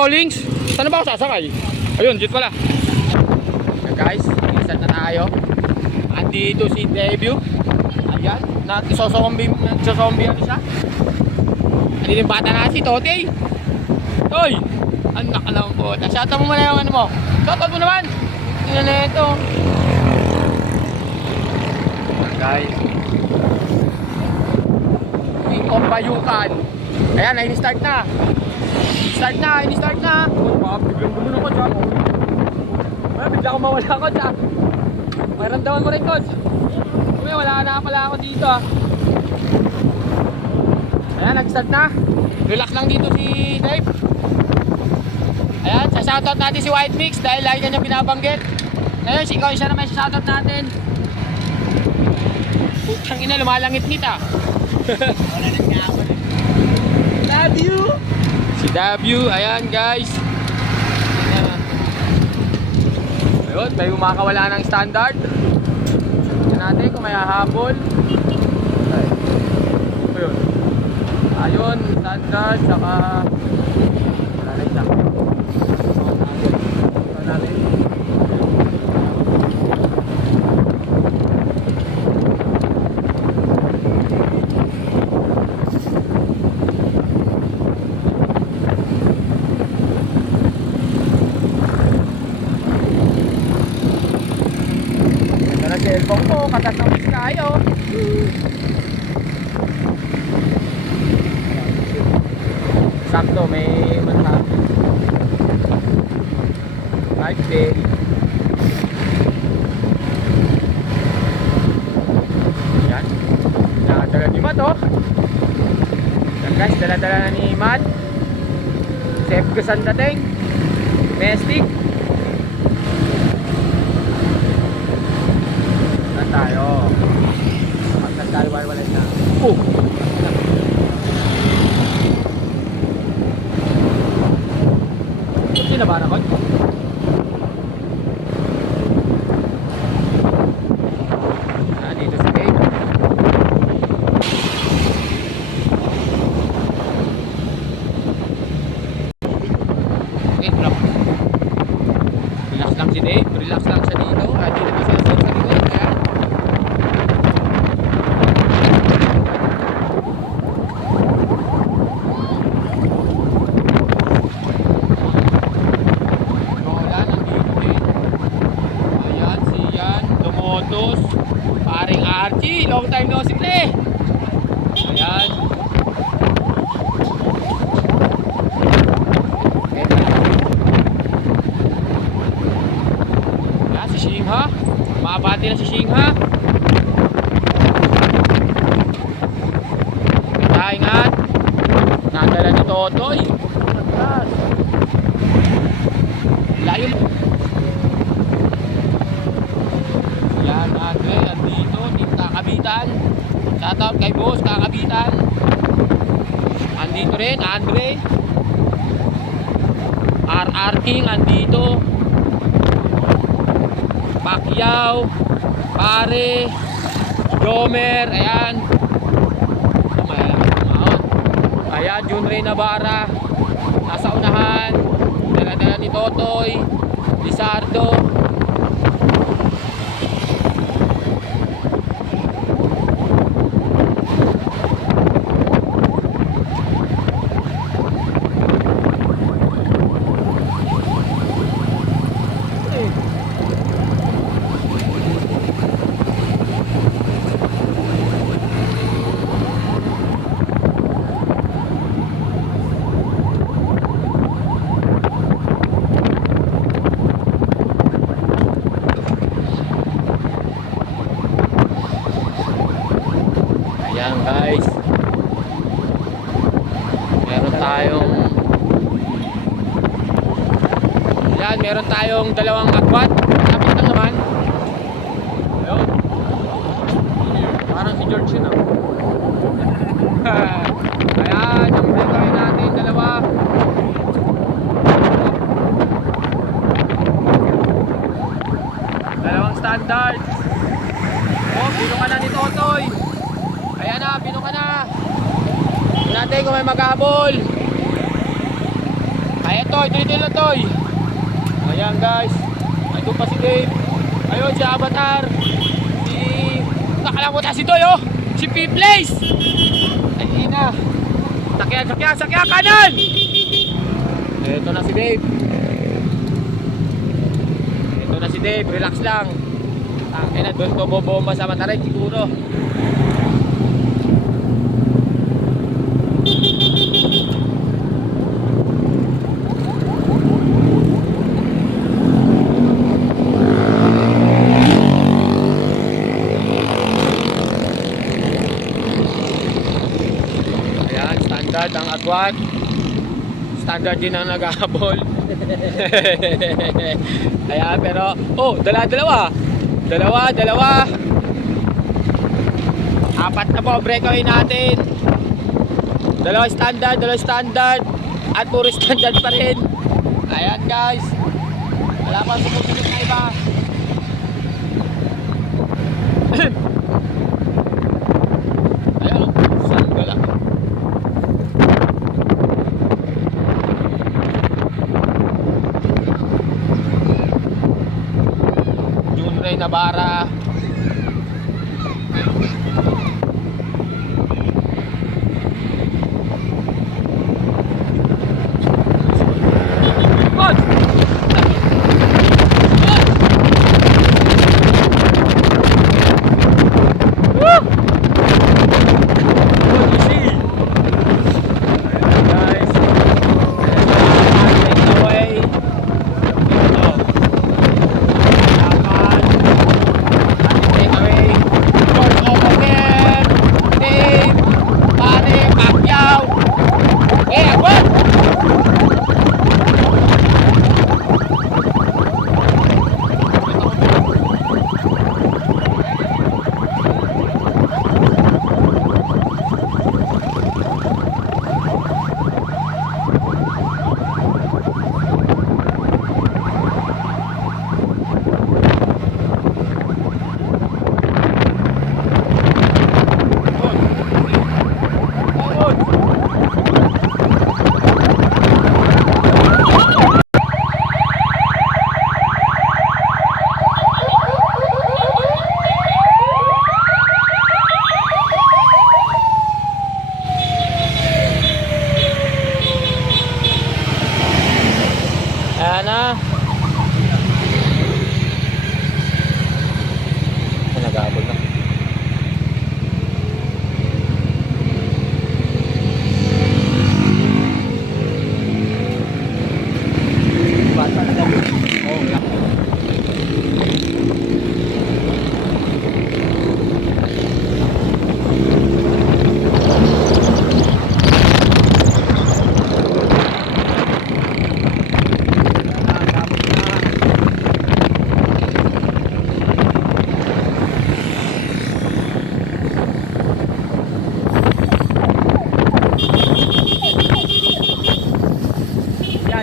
Rollings? Saan na ba ako sasakay? Ayun, dito pala. Yeah, guys, isa na tayo. Andito si Debut. Ayan, nagsozombie ano siya. Andito yung bata na si Tote. Hoy! Anak ka naman po. Shoutout mo muna yung ano mo. Shoutout mo naman. Tingnan na ito. Guys. King of Bayukan. Ayan, na-start na. Start na. Biglang gulo na ko dyan. Bigla akong mawala ko dyan. Maramdaman mo rin, Coach. Wala na pala ako dito. Ayan, nag-start na. Relax lang dito si Dave. Ayan, sa-shoutout natin si White Mix dahil lagi kanya binabanggit. Ngayon, siya naman sa-shoutout natin. Putang ina, lumalangit-ngit ah. W. Si W, ayan guys. Ayun, may umakawala ng standard. Tignan natin kung may hahabol. Ayun. Ayun, standard, saka wala na isa. Cellphone ko, katas ng miss tayo. Sakto, may masabi. 5K. Yan. Dala ni Matt, oh. Yan guys, dala-dala na ni Matt. Safe gasan dating. Domestic. Tayo. Pagkakali wala na. Sino ba nakon? Dito si Dave. Okay, relax. Relax lang si Dave. Relax lang siya dito. Dito pa siya sa likod. Paring Archie, long time no see pre. Ayan. Ayan si Shingha. Mabati na si Shingha. Ingat. Nadala ni Totoy. Layo. Yan, Andre, andito, Team Kakabitan. Shoutout kay Boss Kakabitan. Andito rin, Andre. RR King, andito. Pacquiao, Pare, Jomer, ayan. Ayan, Junrey Navarra. Nasa unahan. Dala-dala ni Totoy, Lizardo. Ayan guys, meron tayong dalawang agwat. Kapit lang naman. Ayun. Parang si George yun, ayan, yung break natin dalawa. Dalawang standard. Oh, bino ka na ni Totoy. Ayan na, bino ka na. Tingnan natin kung may maghabol. Ayan Toy, ito lang Toy. Ayan guys. Ito pa si Dave. Ayun si Avatar. Si... Nakalamutan si Toy oh. Si P-Place. Ay na. Sakyan kanan. Ito na si Dave. Ito na si Dave, relax lang. Akin na doon bumomba sa Mataray siguro. Ayan, standard ang agwat. Standard din ang naghahabol. Ayan, pero oh, dalawa. Apat na po breakaway natin. Dalawa standard at puro standard pa rin. Ayan guys. Wala pa sumusunod na iba. Ayan, sandal ako. Junrey Navarra. Ayan na. Ay, nag-aabol na. Bata na daw. Oo, yeah.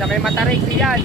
Sa may Mataray yan.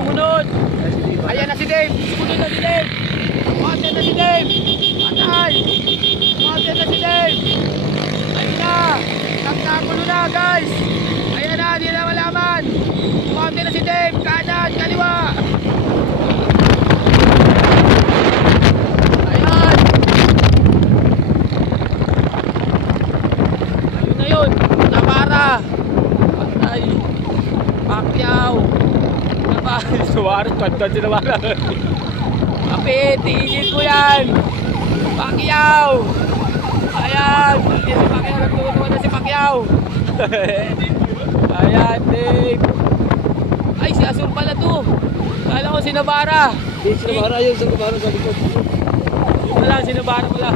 Sumunod. Ayan na si Dave. Sumunod na si Dave. Content na si Dave. Patay. Content na si Dave. Ayun na. Nagkagulo na guys. Ayan na. Hindi na malaman. Content na si Dave. Kanan. Kaliwa. Ayan. Ayun na yun. Nabara. Patay. Pacquiao. Suwarez, tonton si Navarra. Kapit, tigil ko yan. Pacquiao. Ayan. Si Pacquiao, nagtutuwa na si Pacquiao. Ayan, Dave. Ay, si Azur pala to. Kala ko si Navarra. Si Navarra yun, si Navarra sa likod. Yun pala, si Navarra pala.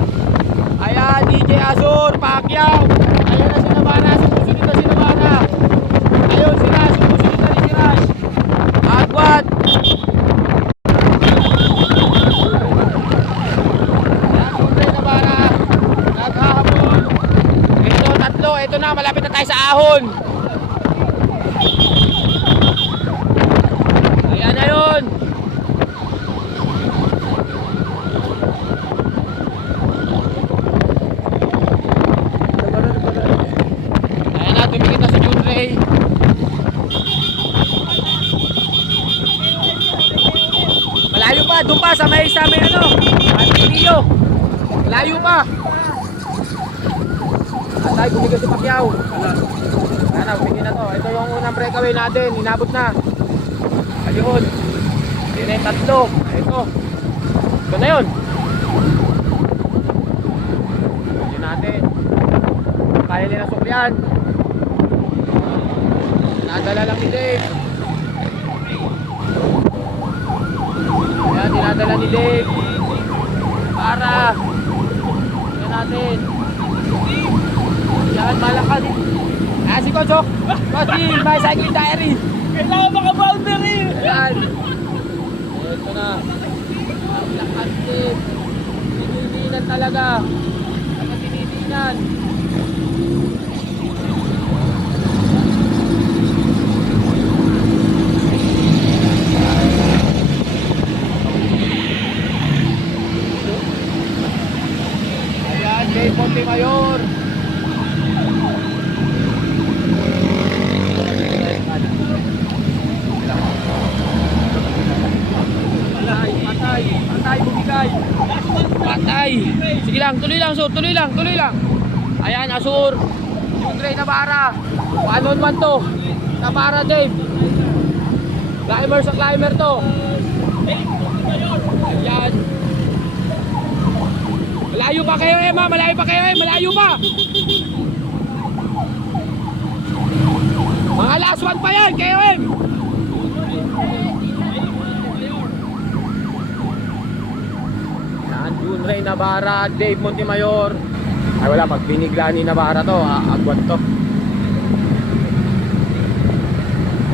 Ayan, DJ Azur, Pacquiao. Ayan na si Navarra, sumusunod na si Navarra. Ayun, si Rash, sumusunod na rin si Rash. Agwat. Nagpunta na bara. Naghahabol. Ito, tatlo. Ito na, malapit na tayo sa ahon. Ayan na yun. Ayan na, tumikit na si Junrey. Malayo pa, doon pa sa may ano, Antinio. Malayo pa. At tayo, bumigay si Pacquiao. Ano, bumigay na to. Ito yung unang breakaway natin, inabot na. Ayun. Yun na yung tatlo. Ito. Ito na yun. Yun natin. Kaya nila suklian. Nadala lang ni Dave. Ayan, dinadala ni Dave. Para. Ayan natin. Ayan, malakad. Ayan si Konsok. Kosi, my cycling diary. Kailangan maka-boundary! Ayan. Ito na. Ang lakas Dave. Tinidinan talaga. Talaga tinidinan. Dave Montemayor. Patay, bumigay. Patay. Sige lang, tuloy lang, Sur, tuloy lang. Ayan, Azur. Junrey Navarra. 1-on-1 to. Navarra, Dave. Climber sa climber to. Ayan. Malayo pa kayo, Emma. Malayo pa. Mga last one pa yan, kayo, Em. Yan, Junrey Navarra, Dave Montemayor. Ay wala, pag binigla ni Navarra to, agwat to.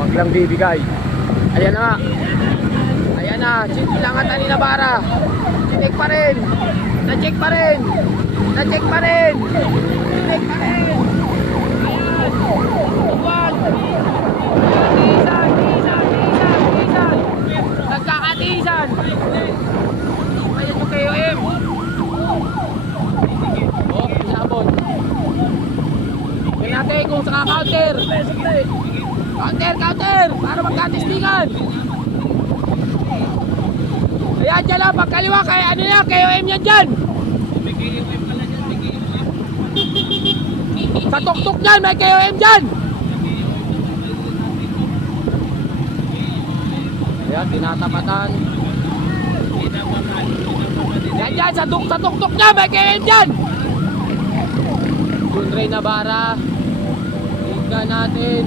Huwag lang bibigay. Ayan na. Sinilangatan ni Navarra. Sinek pa rin. Na-check pa rin. Sinek pa rin. Ayan. Tuwan. Tisan. Nagkakatisan. Ayan yung KOM. Oh, pinabot. Yan natin kung saka counter. Counter. Para magkatistingan. Ayan dyan lang, pagkaliwa kay ano yan, KOM yan dyan. Sa tuktok dyan, may KOM dyan. Ayan, tinatapatan. Yan dyan, sa tuktok dyan, may KOM dyan. Junrey Navarra. Ika natin.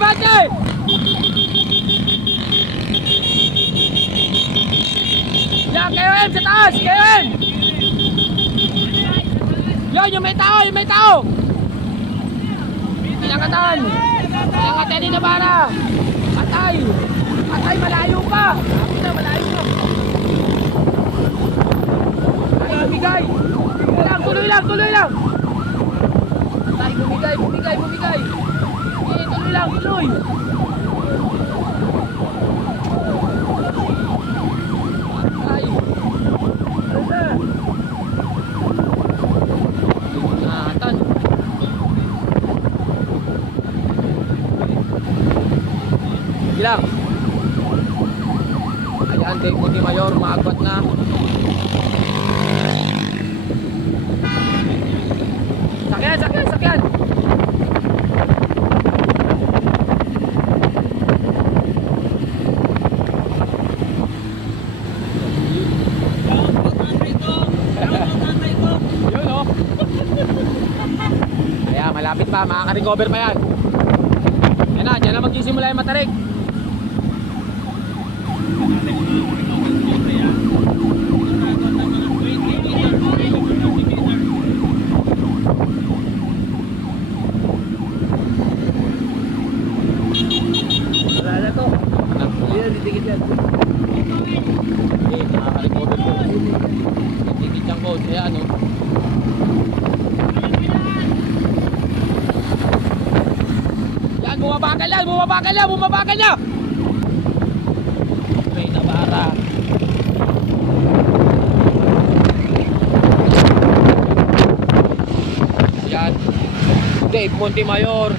Bate! Yan, KOM sa taas! KOM! Yun, yung may tao! Pinangatan ni Navarra! Patay! Malayo pa! Malayo pa! Bigay! Tuloy lang! tuloy. Ay. Ingatan. Ilang. Ayan, Deputy Mayor, maagwat na. Sakyan, sakyan, sakyan. Yun oh. Kaya malapit pa, makaka-recover pa yan. Yan na, dyan na magsisimula yung matarik. Wala na to. Ayan, didikit yan. Okay, nakaka-recover po. Titigit yung code, ayan oh. Yan, bumabagal yan, bumabagal yan, bumabagal yan. May nabara. Yan. Dave Montemayor.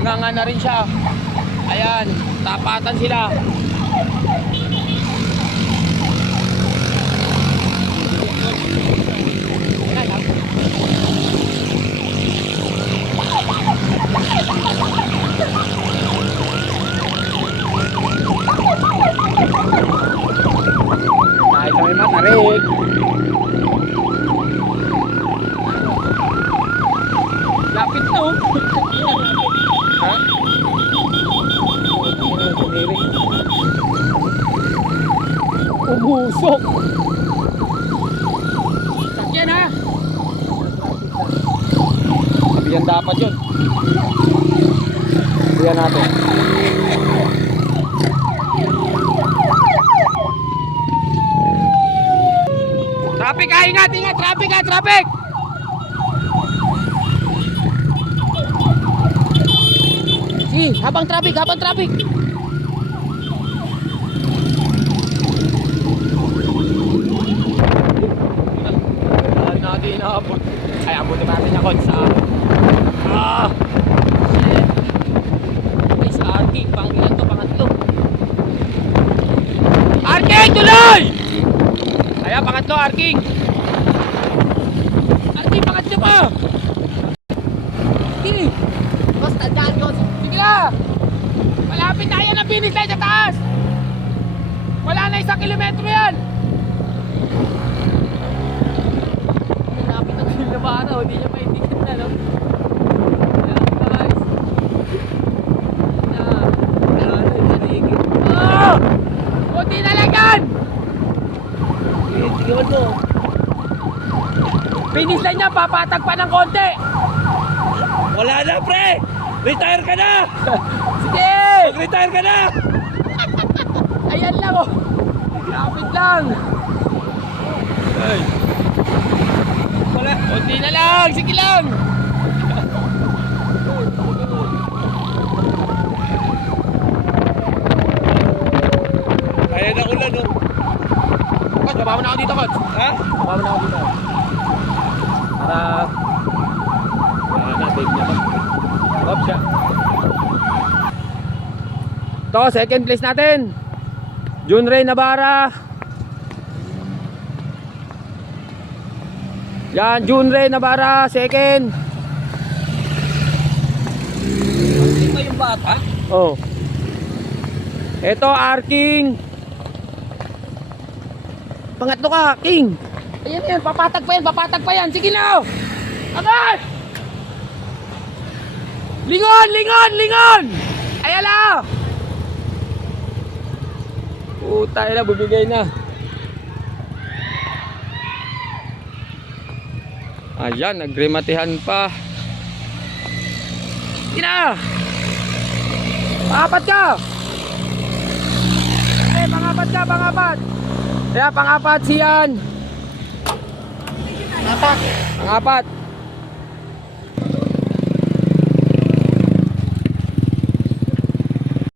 Nga na rin siya. Ayan, tapatan sila. Ayan, kahit kami matarik. Lapit no? Ha? Umusok. Sakyan ha? Sabihan dapat yun. Sabihan natin. Traffic ha, ingat, ingat, traffic ha, traffic! Si, habang traffic, habang traffic! Ay, natin inaabot. Ay, abutin natin niya, Kod, sa... Ah! Shit! Ay, sa Arking, pang ilan to, pangatlo. Arking, tuloy! Ayan, pangatlo, Arking. Arking, pangatlo pa. Sige. Boss, tandaan ko. Sige na. Malapit na yan ang finish line sa taas. Wala na 1 kilometro yan. Malapit ang kilabara. Hindi niya maindikin na, no? Ayan, guys. Oh! Kunti na lang yan. Sige mo to. Finish line niya, papatag pa ng konti. Wala na, pre! Retire ka na! Sige! Retire ka na! Ayan lang oh. Lapit lang. Ay. Wala. Konti na lang, sige lang. Ayan na ulan, no? Coach, baba mo na ako dito, Coach. Ha? Baba mo na ako dito. Para... natin niya ba? Stop siya. Ito, second place natin. Junray Navarra. Yan, Junray Navarra, second. Hindi pa yung bata? Oh. Ito, Arking. Pangatlo ka, King. Ayan yan, papatag pa yan. Sige na. Agad! Lingon, lingon, lingon! Ayan na. Puta na, bumigay na. Ayan, nagrematihan pa. Sige na. Pangapat ka. Okay, pangapat ka, pangapat. Kaya pangapat siyan. Pangapat.